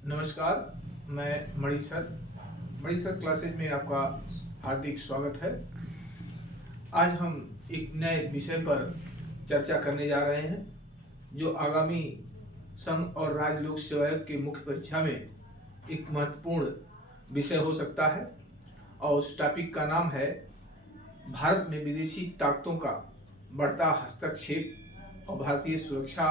नमस्कार। मैं मणि sir classes में आपका हार्दिक स्वागत है। आज हम एक नए विषय पर चर्चा करने जा रहे हैं जो आगामी संघ और राज्य लोक सेवा आयोग की मुख्य परीक्षा में एक महत्वपूर्ण विषय हो सकता है। और उस टॉपिक का नाम है भारत में विदेशी ताकतों का बढ़ता हस्तक्षेप और भारतीय सुरक्षा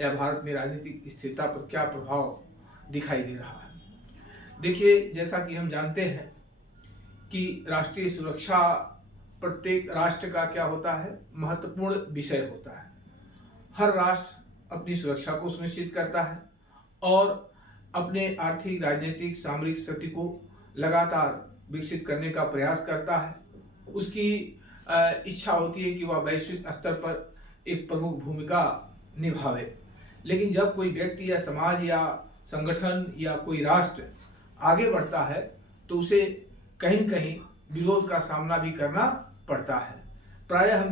या भारत में राजनीतिक स्थिरता पर क्या प्रभाव दिखाई दे रहा है। देखिए, जैसा कि हम जानते हैं कि राष्ट्रीय सुरक्षा प्रत्येक राष्ट्र का क्या होता है, महत्वपूर्ण विषय होता है। हर राष्ट्र अपनी सुरक्षा को सुनिश्चित करता है और अपने आर्थिक, राजनीतिक, सामरिक शक्ति को लगातार विकसित करने का प्रयास करता है। उसकी इच्छा होती है कि वह वैश्विक स्तर पर एक प्रमुख भूमिका निभावे। लेकिन जब कोई व्यक्ति या समाज या संगठन या कोई राष्ट्र आगे बढ़ता है तो उसे कहीं न कहीं विरोध का सामना भी करना पड़ता है। प्रायः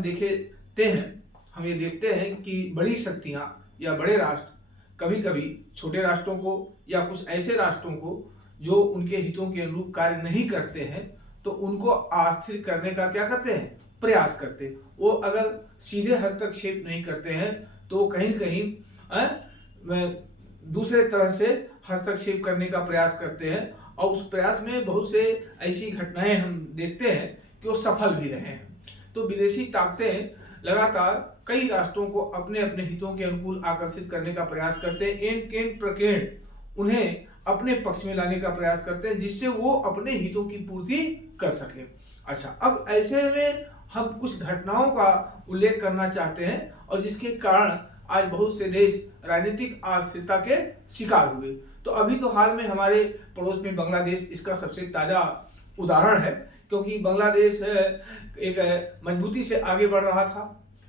हम ये देखते हैं कि बड़ी शक्तियां या बड़े राष्ट्र कभी कभी छोटे राष्ट्रों को या कुछ ऐसे राष्ट्रों को जो उनके हितों के अनुरूप कार्य नहीं करते हैं तो उनको अस्थिर करने का क्या करते हैं, प्रयास करते हैं। वो अगर सीधे हस्तक्षेप नहीं करते हैं तो कहीं न कहीं दूसरे तरह से हस्तक्षेप करने का प्रयास करते हैं और उस प्रयास में बहुत से ऐसी घटनाएं हम देखते हैं कि वो सफल भी रहे हैं। तो विदेशी ताकतें लगातार कई राष्ट्रों को अपने अपने हितों के अनुकूल आकर्षित करने का प्रयास करते हैं। एन केन प्रकेण उन्हें अपने पक्ष में लाने का प्रयास करते हैं जिससे वो अपने हितों की पूर्ति कर सके। अच्छा, अब ऐसे में हम कुछ घटनाओं का उल्लेख करना चाहते हैं और जिसके कारण आज बहुत से देश राजनीतिक अस्थिरता के शिकार हुए। तो अभी तो हाल में हमारे पड़ोस में बांग्लादेश इसका सबसे ताज़ा उदाहरण है, क्योंकि बांग्लादेश एक मजबूती से आगे बढ़ रहा था।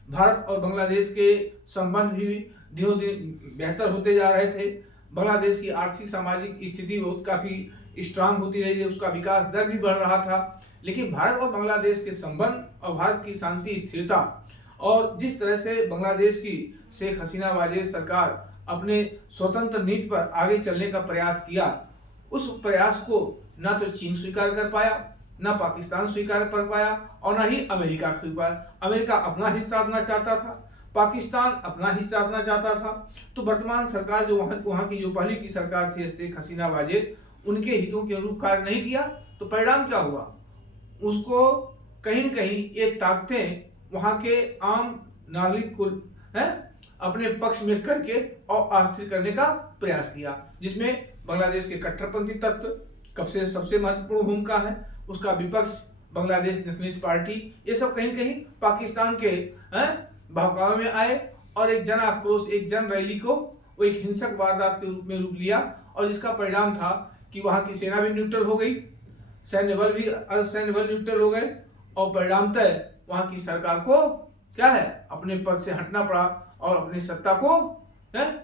भारत और बांग्लादेश के संबंध भी दिनों दिन बेहतर होते जा रहे थे। बांग्लादेश की आर्थिक सामाजिक स्थिति बहुत काफ़ी स्ट्रांग होती रही है, उसका विकास दर भी बढ़ रहा था। लेकिन भारत और बांग्लादेश के संबंध और भारत की शांति स्थिरता और जिस तरह से बांग्लादेश की शेख हसीना वाजेद सरकार अपने स्वतंत्र नीति पर आगे चलने का प्रयास किया, उस प्रयास को ना तो चीन स्वीकार कर पाया, ना पाकिस्तान स्वीकार कर पाया और ना ही अमेरिका स्वीकार। अमेरिका अपना हिस्सा अपना चाहता था, पाकिस्तान अपना हिस्सा अपना चाहता था। तो वर्तमान सरकार जो वहाँ की जो पहले की सरकार थी शेख हसीना वाजेद, उनके हितों के अनुरूप कार्य नहीं किया। तो परिणाम क्या हुआ, उसको कहीं न कहीं ये ताकतें वहाँ के आम नागरिक को अपने पक्ष में करके और अस्थिर करने का प्रयास किया, जिसमें बांग्लादेश के कट्टरपंथी तत्व कब से सबसे महत्वपूर्ण भूमिका है। उसका विपक्ष बांग्लादेश नेशनलिस्ट पार्टी, ये सब कहीं कहीं पाकिस्तान के बहकावे में आए और एक जन आक्रोश, एक जन रैली को वो एक हिंसक वारदात के रूप में रूप लिया और जिसका परिणाम था कि वहाँ की सेना भी न्यूट्रल हो गई, सैन्य बल भी अर्धसैन्य बल न्यूट्रल हो गए और परिणामतः वहाँ की सरकार को क्या है, अपने पद से हटना पड़ा और अपनी सत्ता को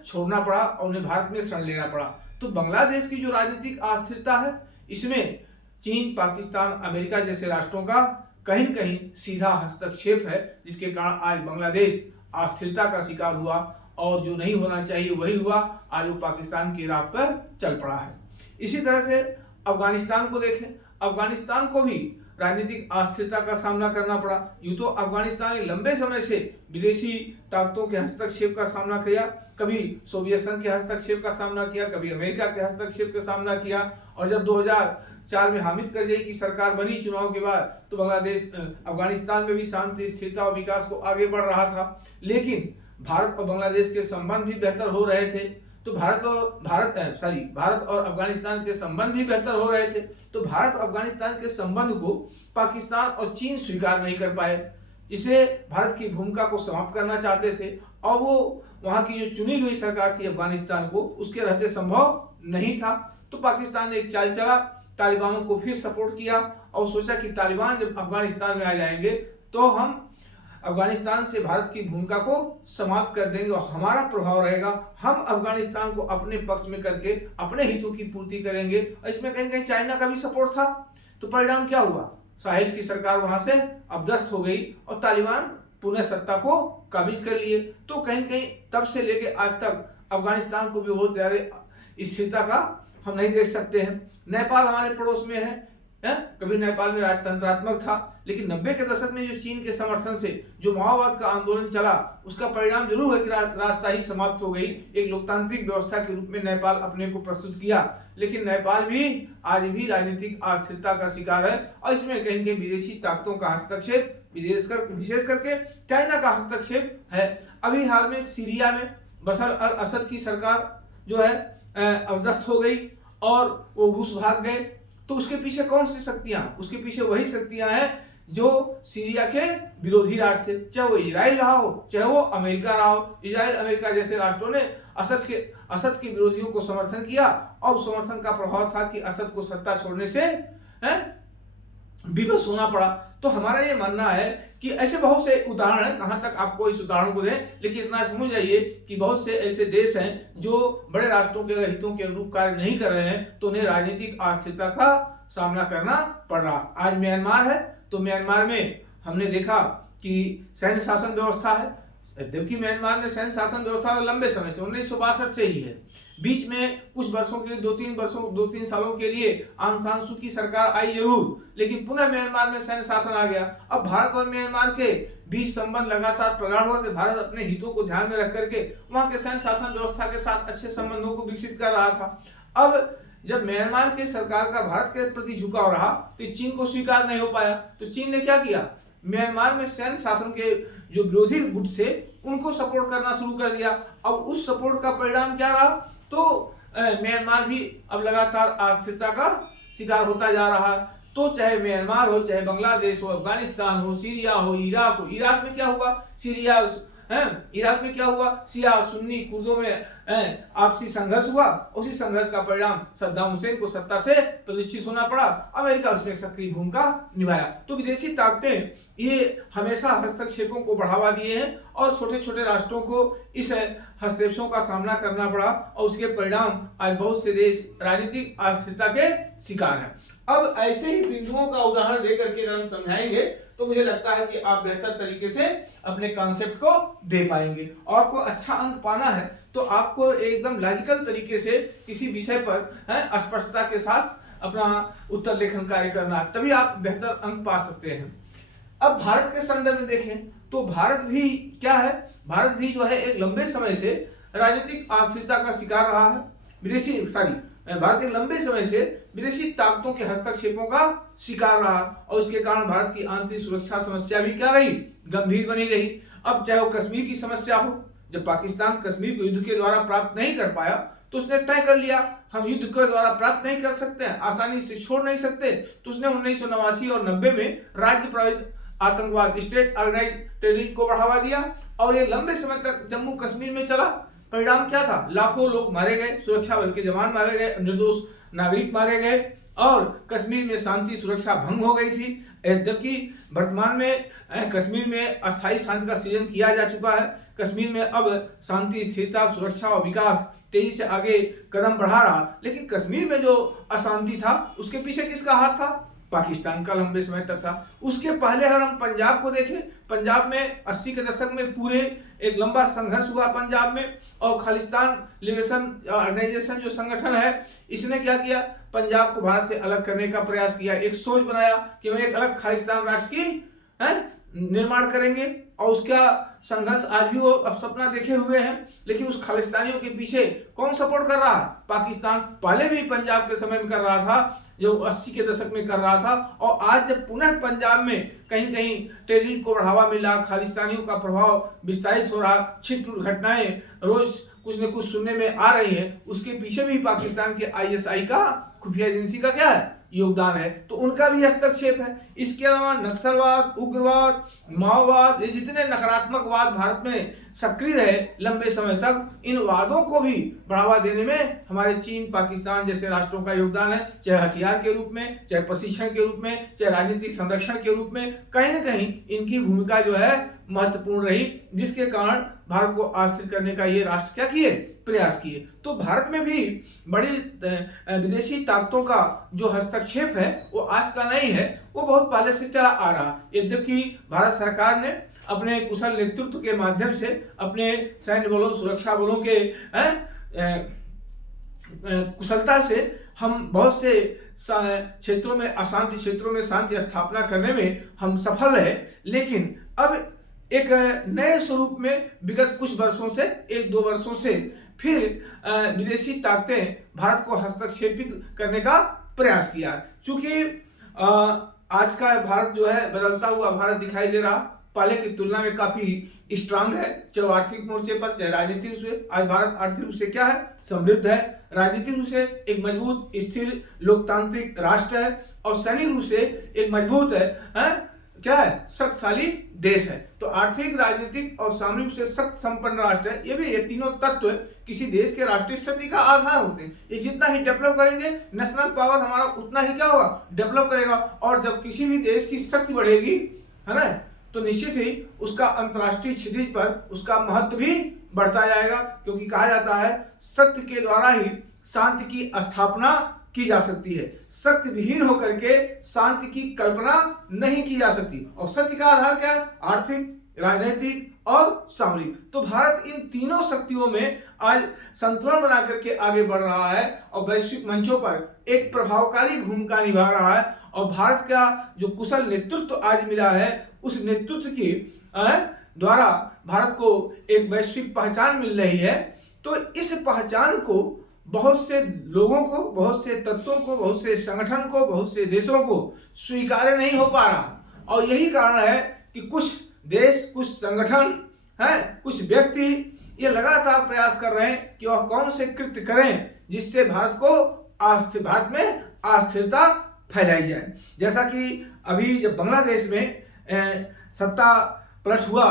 छोड़ना पड़ा और उन्हें भारत में शरण लेना पड़ा। तो बांग्लादेश की जो राजनीतिक अस्थिरता है, इसमें चीन, पाकिस्तान, अमेरिका जैसे राष्ट्रों का कहीं न कहीं सीधा हस्तक्षेप है, जिसके कारण आज बांग्लादेश अस्थिरता का शिकार हुआ और जो नहीं होना चाहिए वही हुआ। आज वो पाकिस्तान की राह पर चल पड़ा है। इसी तरह से अफगानिस्तान को देखें, अफगानिस्तान को भी राजनीतिक अस्थिरता का सामना करना पड़ा। यूं तो अफगानिस्तान ने लंबे समय से विदेशी ताकतों के हस्तक्षेप का सामना किया, कभी सोवियत संघ के हस्तक्षेप का सामना किया, कभी अमेरिका के हस्तक्षेप का सामना किया। और जब 2004 में हामिद करज़ई की सरकार बनी चुनाव के बाद, तो अफगानिस्तान में भी शांति, स्थिरता और विकास को आगे बढ़ रहा था। लेकिन भारत और बांग्लादेश के संबंध भी बेहतर हो रहे थे, तो भारत और अफगानिस्तान के संबंध भी बेहतर हो रहे थे। तो भारत और अफगानिस्तान के संबंध को पाकिस्तान और चीन स्वीकार नहीं कर पाए। इसे भारत की भूमिका को समाप्त करना चाहते थे और वो वहाँ की जो चुनी हुई सरकार थी अफगानिस्तान को, उसके रहते संभव नहीं था। तो पाकिस्तान ने एक चाल चला, तालिबानों को फिर सपोर्ट किया और सोचा कि तालिबान जब अफगानिस्तान में आ जाएंगे तो हम अफगानिस्तान से भारत की भूमिका को समाप्त कर देंगे और हमारा प्रभाव रहेगा। हम अफगानिस्तान को अपने पक्ष में करके अपने हितों की पूर्ति करेंगे। और इसमें कहीं कहीं चाइना का भी सपोर्ट था। तो परिणाम क्या हुआ, साहिल की सरकार वहां से अपदस्थ हो गई और तालिबान पुनः सत्ता को काबिज कर लिए। तो कहीं कहीं तब से लेके आज तक अफगानिस्तान को भी बहुत स्थिरता का हम नहीं देख सकते हैं। नेपाल हमारे पड़ोस में है, कभी नेपाल में राजतंत्रात्मक था, लेकिन 90 के दशक में जो चीन के समर्थन से जो माओवाद का आंदोलन चला, उसका परिणाम जरूर है कि राजशाही समाप्त हो गई। एक लोकतांत्रिक व्यवस्था के रूप में नेपाल अपने को प्रस्तुत किया, लेकिन नेपाल भी आज भी राजनीतिक अस्थिरता का शिकार है और इसमें कहीं कहीं विदेशी ताकतों का हस्तक्षेप, विशेष करके चाइना का हस्तक्षेप है। अभी हाल में सीरिया में बशर अल असद की सरकार जो है अवदस्त हो गई और वो रूस भाग गए। तो उसके पीछे कौन सी शक्तियां? उसके पीछे वही शक्तियां हैं जो सीरिया के विरोधी राष्ट्र थे, चाहे वो इजराइल रहा हो, चाहे वो अमेरिका रहा हो। इजराइल अमेरिका जैसे राष्ट्रों ने असद के विरोधियों को समर्थन किया और उस समर्थन का प्रभाव था कि असद को सत्ता छोड़ने से विवश होना पड़ा। तो हमारा ये मानना है कि ऐसे बहुत से उदाहरण हैं, कहां तक आपको इस उदाहरण को दें, लेकिन इतना समझ जाइए कि बहुत से ऐसे देश हैं जो बड़े राष्ट्रों के हितों के अनुरूप कार्य नहीं कर रहे हैं, तो उन्हें राजनीतिक अस्थिरता का सामना करना पड़ रहा। आज म्यांमार है, तो म्यांमार में हमने देखा कि सैन्य शासन व्यवस्था है, जबकि म्यांमार में सैन्य शासन व्यवस्था लंबे समय से 1962 से ही है। बीच में कुछ वर्षों के लिए 2-3 सालों के लिए आंग सान सू की सरकार आई जरूर, लेकिन पुनः म्यांमार में सैन्य शासन आ गया। अब भारत और म्यांमार के बीच संबंध लगातार प्रगाढ़ हो रहे। भारत अपने हितों को ध्यान में रख करके वहां के सैन्य शासन व्यवस्था के साथ अच्छे संबंधों को विकसित कर रहा था। अब जब म्यांमार के सरकार का भारत के प्रति झुकाव रहा तो चीन को स्वीकार नहीं हो पाया, तो चीन ने क्या किया, म्यांमार में सैन्य शासन के जो विरोधी गुट थे उनको सपोर्ट करना शुरू कर दिया। अब उस सपोर्ट का परिणाम क्या रहा, तो म्यांमार भी अब लगातार अस्थिरता का शिकार होता जा रहा है। तो चाहे म्यांमार हो, चाहे बांग्लादेश हो, अफगानिस्तान हो, सीरिया हो, इराक हो। इराक में क्या हुआ, इराक में क्या हुआ, शिया सुन्नी कुर्दों में आपसी संघर्ष हुआ। उसी संघर्ष का परिणाम सद्दाम हुसैन को सत्ता से प्रतिष्ठित होना पड़ा। अमेरिका उसमें सक्रिय भूमिका निभाया। तो विदेशी ताकतें ये हमेशा हस्तक्षेपों को बढ़ावा दिए हैं और छोटे छोटे राष्ट्रों को इस हस्तक्षेपों का सामना करना पड़ा और उसके परिणाम आज बहुत से देश राजनीतिक अस्थिरता के शिकार हैं। अब ऐसे ही बिंदुओं का उदाहरण देकर के अगर हम समझाएंगे तो मुझे लगता है कि आप बेहतर तरीके से अपने कॉन्सेप्ट को दे पाएंगे। और आपको अच्छा अंक पाना है तो आपको एकदम लॉजिकल तरीके से किसी विषय पर स्पष्टता के साथ अपना उत्तर लेखन कार्य करना, तभी आप बेहतर अंक पा सकते हैं। अब भारत के संदर्भ में देखें तो भारत भी क्या है, भारत भी जो है एक लंबे समय से राजनीतिक अस्थिरता का शिकार रहा है। भारत एक लंबे समय से विदेशी ताकतों के हस्तक्षेपों का शिकार रहा और उसके कारण भारत की आंतरिक सुरक्षा समस्या भी क्या रही, गंभीर बनी रही। अब चाहे वो कश्मीर की समस्या हो, जब पाकिस्तान कश्मीर को युद्ध के द्वारा प्राप्त नहीं कर पाया तो उसने तय कर लिया हम युद्ध के द्वारा प्राप्त नहीं कर सकते, आसानी से छोड़ नहीं सकते, तो उसने 1989 और 90 में राज्य प्रभावित आतंकवाद, स्टेट ऑर्गेनाइज्ड टेररिज्म को बढ़ावा दिया और ये लंबे समय तक जम्मू कश्मीर में चला। परिणाम क्या था, लाखों लोग मारे गए, सुरक्षा बल के जवान मारे गए, निर्दोष नागरिक मारे गए और कश्मीर में शांति सुरक्षा भंग हो गई थी। जबकि वर्तमान में कश्मीर में अस्थायी शांति का सृजन किया जा चुका है। कश्मीर में अब शांति, स्थिरता, सुरक्षा और विकास तेजी से आगे कदम बढ़ा रहा, लेकिन कश्मीर में जो अशांति था उसके पीछे किसका हाथ था, पाकिस्तान का लंबे समय तक था। उसके पहले अगर हम पंजाब को देखें, पंजाब में 80 के दशक में पूरे एक लंबा संघर्ष हुआ पंजाब में और खालिस्तान लिबरेशन ऑर्गेनाइजेशन जो संगठन है इसने क्या किया, पंजाब को भारत से अलग करने का प्रयास किया। एक सोच बनाया कि हम एक अलग खालिस्तान राज्य की निर्माण करेंगे और उसका संघर्ष आज भी वो अब सपना देखे हुए हैं। लेकिन उस खालिस्तानियों के पीछे कौन सपोर्ट कर रहा है, पाकिस्तान। पहले भी पंजाब के समय में कर रहा था, जो 80 के दशक में कर रहा था, और आज जब पुनः पंजाब में कहीं कहीं टेररिज्म को बढ़ावा मिल रहा, खालिस्तानियों का प्रभाव विस्तारित हो रहा, छिटपुट घटनाएं रोज कुछ न कुछ सुनने में आ रही है, उसके पीछे भी पाकिस्तान के ISI का, खुफिया एजेंसी का क्या है, योगदान है। तो उनका भी हस्तक्षेप है। इसके अलावा नक्सलवाद, उग्रवाद, माओवाद, ये जितने नकारात्मक वाद भारत में सक्रिय रहे लंबे समय तक, इन वादों को भी बढ़ावा देने में हमारे चीन, पाकिस्तान जैसे राष्ट्रों का योगदान है, चाहे हथियार के रूप में, चाहे प्रशिक्षण के रूप में, चाहे राजनीतिक संरक्षण के रूप में। कहीं न कहीं इनकी भूमिका जो है महत्वपूर्ण रही, जिसके कारण भारत को आश्रित करने का ये राष्ट्र क्या किए, प्रयास किए। तो भारत में भी बड़ी विदेशी ताकतों का जो हस्तक्षेप है वो आज का नहीं है, वो बहुत पहले से चला आ रहा। यद्यपि भारत सरकार ने अपने कुशल नेतृत्व के माध्यम से अपने सैन्य बलों, सुरक्षा बलों के कुशलता से हम बहुत से क्षेत्रों में, अशांति क्षेत्रों में शांति स्थापना करने में हम सफल रहे। लेकिन अब एक नए स्वरूप में विगत कुछ वर्षों से, 1-2 वर्षों से फिर विदेशी ताकतें भारत को हस्तक्षेपित करने का प्रयास किया है। चूंकि आज का भारत जो है बदलता हुआ भारत दिखाई दे रहा, पहले की तुलना में काफी स्ट्रांग है, चाहे आर्थिक मोर्चे पर चाहे राजनीतिक रूप से। आज भारत आर्थिक रूप से क्या है, समृद्ध है, राजनीतिक रूप से एक मजबूत स्थिर लोकतांत्रिक राष्ट्र है, और सैनिक रूप से एक मजबूत है क्या है, शक्तिशाली देश है। तो आर्थिक, राजनीतिक और सामरिक रूप से शक्त संपन्न राष्ट्र है। ये तीनों तत्व किसी देश के राष्ट्रीय शक्ति का आधार होते हैं। ये जितना ही डेवलप करेंगे, नेशनल पावर हमारा उतना ही क्या होगा, डेवलप करेगा। और जब किसी भी देश की शक्ति बढ़ेगी, है ना, तो निश्चित ही उसका अंतर्राष्ट्रीय क्षितिज पर उसका महत्व भी बढ़ता जाएगा। क्योंकि कहा जाता है शक्ति के द्वारा ही शांति की स्थापना की जा सकती है, शक्ति विहीन होकर के शांति की कल्पना नहीं की जा सकती। और शक्ति का आधार क्या है, आर्थिक, राजनीतिक और सामरिक। तो भारत इन तीनों शक्तियों में आज संतुलन बना करके आगे बढ़ रहा है और वैश्विक मंचों पर एक प्रभावकारी भूमिका निभा रहा है। और भारत का जो कुशल नेतृत्व आज मिला है, उस नेतृत्व की द्वारा भारत को एक वैश्विक पहचान मिल रही है। तो इस पहचान को बहुत से लोगों को, बहुत से तत्वों को, बहुत से संगठन को, बहुत से देशों को स्वीकार्य नहीं हो पा रहा। और यही कारण है कि कुछ देश, कुछ संगठन हैं, कुछ व्यक्ति ये लगातार प्रयास कर रहे हैं कि वह कौन से कृत्य करें जिससे भारत में अस्थिरता फैलाई जाए। जैसा कि अभी जब बांग्लादेश में सत्ता पलट हुआ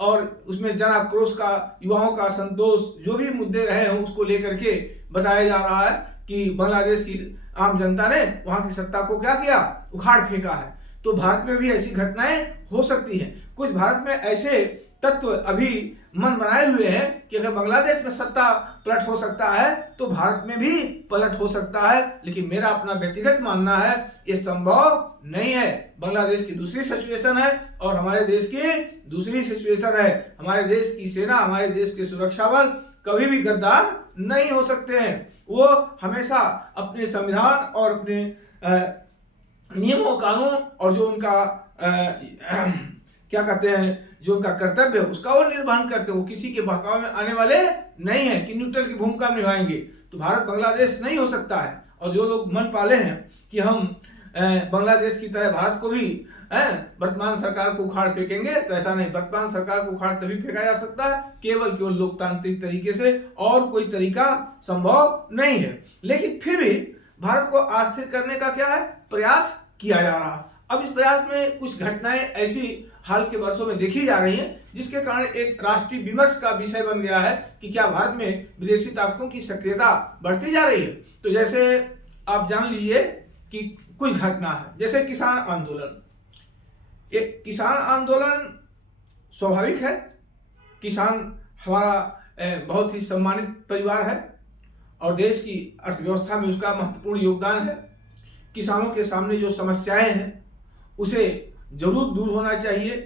और उसमें जन आक्रोश का, युवाओं का संतोष, जो भी मुद्दे रहे हैं उसको लेकर के बताया जा रहा है कि बांग्लादेश की आम जनता ने वहां की सत्ता को क्या किया, उखाड़ फेंका है। तो भारत में भी ऐसी घटनाएं हो सकती हैं। कुछ भारत में ऐसे तत्व अभी मन बनाए हुए हैं कि अगर बांग्लादेश में सत्ता पलट हो सकता है तो भारत में भी पलट हो सकता है। लेकिन मेरा अपना व्यक्तिगत मानना है ये संभव नहीं है। बांग्लादेश की दूसरी सिचुएशन है और हमारे देश की दूसरी सिचुएशन है। हमारे देश की सेना, हमारे देश के सुरक्षा बल कभी भी गद्दार नहीं हो सकते हैं। वो हमेशा अपने संविधान और अपने नियमों, कानून और जो उनका क्या कहते हैं, जो उनका कर्तव्य है उसका वो निर्वहन करते हैं। वो किसी के बहकावे में आने वाले नहीं है कि न्यूट्रल की भूमिका निभाएंगे। तो भारत बांग्लादेश नहीं हो सकता है। और जो लोग मन पाले हैं कि हम बांग्लादेश की तरह भारत को भी वर्तमान सरकार को उखाड़ फेंकेंगे, तो ऐसा नहीं। वर्तमान सरकार को उखाड़ तभी फेंका जा सकता है केवल लोकतांत्रिक तरीके से, और कोई तरीका संभव नहीं है। लेकिन फिर भी भारत को अस्थिर करने का क्या है, प्रयास किया जा रहा। अब इस प्रयास में कुछ घटनाएं ऐसी हाल के वर्षों में देखी जा रही हैं जिसके कारण एक राष्ट्रीय विमर्श का विषय बन गया है कि क्या भारत में विदेशी ताकतों की सक्रियता बढ़ती जा रही है। तो जैसे आप जान लीजिए कि कुछ घटना है, जैसे किसान आंदोलन। एक किसान आंदोलन स्वाभाविक है। किसान हमारा बहुत ही सम्मानित परिवार है और देश की अर्थव्यवस्था में उसका महत्वपूर्ण योगदान है। किसानों के सामने जो समस्याएं हैं उसे जरूर दूर होना चाहिए,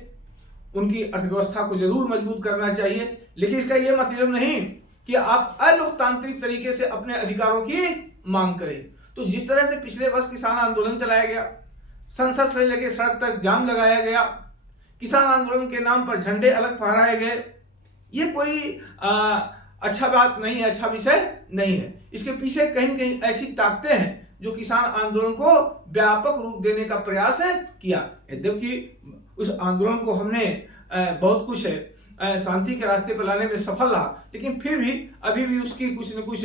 उनकी अर्थव्यवस्था को जरूर मजबूत करना चाहिए। लेकिन इसका यह मतलब नहीं कि आप अलोकतांत्रिक तरीके से अपने अधिकारों की मांग करें। तो जिस तरह से पिछले वर्ष किसान आंदोलन चलाया गया, संसद से लेकर सड़क तक जाम लगाया गया, किसान आंदोलन के नाम पर झंडे अलग फहराए गए, ये कोई अच्छा बात नहीं है, अच्छा विषय नहीं है। इसके पीछे कहीं न कहीं ऐसी ताकतें हैं जो किसान आंदोलन को व्यापक रूप देने का प्रयास किया। यद्यपि उस आंदोलन को हमने बहुत कुछ शांति के रास्ते पर लाने में सफल रहा, लेकिन फिर भी अभी भी उसकी कुछ न कुछ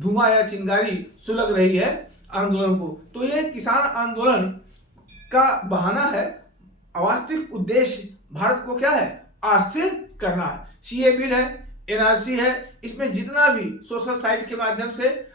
धुआं या चिंगारी सुलग रही है आंदोलन को। तो ये किसान आंदोलन का बहाना है। वास्तविक उद्देश्य भारत को क्या है, अस्थिर करना है। सीए बिल है, एनआरसी है, इसमें जितना भी सोशल साइट के माध्यम से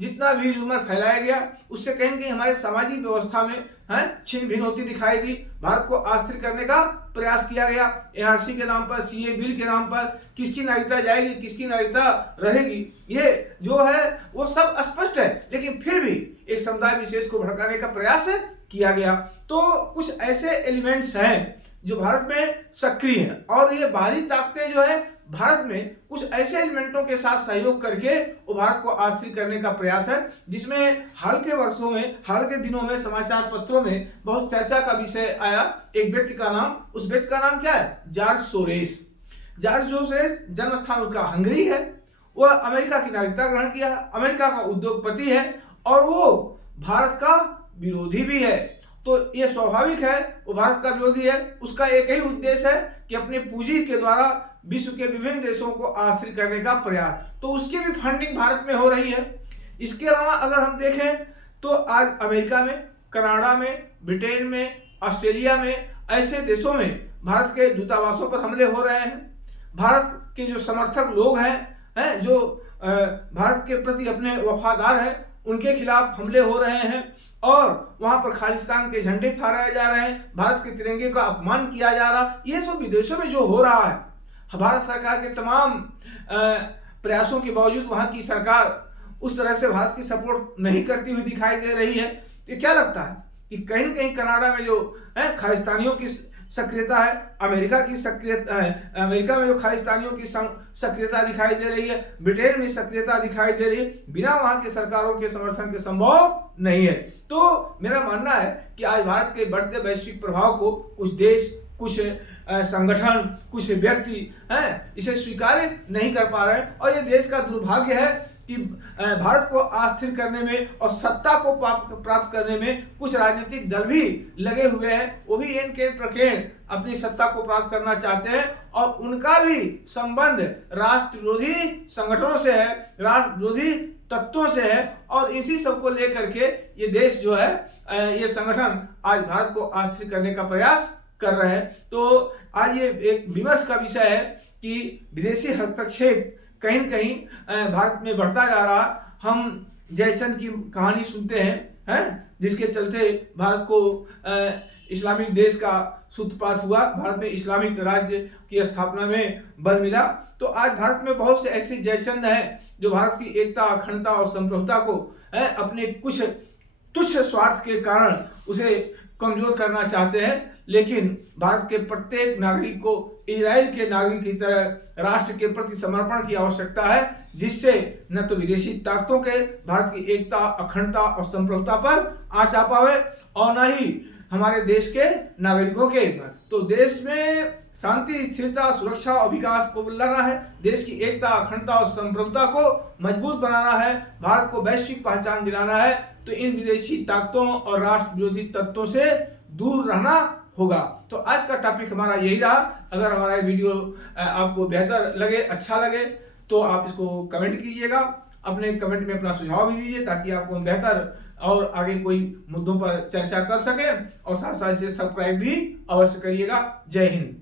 जितना भी र्यूमर फैलाया गया उससे कहीं न कहीं हमारे सामाजिक व्यवस्था में छिन्न भिन्न होती दिखाई दी। भारत को अस्थिर करने का प्रयास किया गया। एनआरसी के नाम पर, सीए बिल के नाम पर किसकी नागरिकता जाएगी, किसकी नागरिकता रहेगी, ये जो है वो सब स्पष्ट है। लेकिन फिर भी एक समुदाय विशेष को भड़काने का प्रयास किया गया। तो कुछ ऐसे एलिमेंट्स हैं जो भारत में सक्रिय हैं और ये बाहरी ताकतें जो है भारत में कुछ ऐसे एलिमेंटों के साथ सहयोग करके वो भारत को अस्थिर करने का प्रयास है, जिसमें हाल के दिनों में समाचार पत्रों में बहुत चर्चा का विषय आया एक व्यक्ति का नाम। उस व्यक्ति का नाम क्या है? George Soros. जॉर्ज सोरोस जन्म स्थान उनका हंगरी है। वह अमेरिका की नागरिकता ग्रहण किया, अमेरिका का उद्योगपति है और वो भारत का विरोधी भी है। तो ये स्वाभाविक है, वो भारत का विरोधी है। उसका एक ही उद्देश्य है कि अपने पूंजी के द्वारा विश्व के विभिन्न देशों को अस्थिर करने का प्रयास, तो उसकी भी फंडिंग भारत में हो रही है। इसके अलावा अगर हम देखें तो आज अमेरिका में, कनाडा में, ब्रिटेन में, ऑस्ट्रेलिया में, ऐसे देशों में भारत के दूतावासों पर हमले हो रहे हैं। भारत के जो समर्थक लोग हैं जो भारत के प्रति अपने वफादार हैं, उनके खिलाफ हमले हो रहे हैं और वहां पर खालिस्तान के झंडे फहराए जा रहे हैं, भारत के तिरंगे का अपमान किया जा रहा। ये सब विदेशों में जो हो रहा है, भारत सरकार के तमाम प्रयासों के बावजूद वहां की सरकार उस तरह से भारत की सपोर्ट नहीं करती हुई दिखाई दे रही है। तो क्या लगता है कि कहीं न कहीं कनाडा में जो खालिस्तानियों की सक्रियता है, अमेरिका की सक्रियता है, अमेरिका में जो खालिस्तानियों की सक्रियता दिखाई दे रही है, ब्रिटेन में सक्रियता दिखाई दे रही है, बिना वहां के सरकारों के समर्थन के संभव नहीं है। तो मेरा मानना है कि आज भारत के बढ़ते वैश्विक प्रभाव को कुछ देश, कुछ संगठन, कुछ व्यक्ति इसे स्वीकार नहीं कर पा रहे हैं और ये देश का दुर्भाग्य है कि भारत को अस्थिर करने में और सत्ता को प्राप्त करने में कुछ राजनीतिक दल भी लगे हुए हैं। वो भी एन के प्रकेण अपनी सत्ता को प्राप्त करना चाहते हैं और उनका भी संबंध राष्ट्र विरोधी संगठनों से है, राष्ट्र विरोधी तत्वों से है और इसी सब को लेकर के ये देश जो है, ये संगठन आज भारत को अस्थिर करने का प्रयास कर रहे हैं। तो आज ये एक विमर्श का विषय है कि विदेशी हस्तक्षेप कहीं न कहीं भारत में बढ़ता जा रहा। हम जयचंद की कहानी सुनते हैं जिसके चलते भारत को इस्लामिक देश का सूत्रपात हुआ, भारत में इस्लामिक राज्य की स्थापना में बल मिला। तो आज भारत में बहुत से ऐसे जयचंद हैं जो भारत की एकता, अखंडता और संप्रभुता को अपने कुछ तुच्छ स्वार्थ के कारण उसे कमजोर करना चाहते हैं। लेकिन भारत के प्रत्येक नागरिक को इजराइल के नागरिक की तरह राष्ट्र के प्रति समर्पण की आवश्यकता है, जिससे न तो विदेशी ताकतों के भारत की एकता, अखंडता और संप्रभुता पर आँच आ पावे और न ही हमारे देश के नागरिकों के। तो देश में शांति, स्थिरता, सुरक्षा और विकास को लाना है, देश की एकता, अखंडता और संप्रभुता को मजबूत बनाना है, भारत को वैश्विक पहचान दिलाना है। तो इन विदेशी ताकतों और राष्ट्र विरोधी तत्वों से दूर रहना होगा। तो आज का टॉपिक हमारा यही रहा। अगर हमारा वीडियो आपको बेहतर लगे, अच्छा लगे, तो आप इसको कमेंट कीजिएगा, अपने कमेंट में अपना सुझाव भी दीजिए ताकि आपको बेहतर और आगे कोई मुद्दों पर चर्चा कर सकें और साथ साथ इसे सब्सक्राइब भी अवश्य करिएगा। जय हिंद।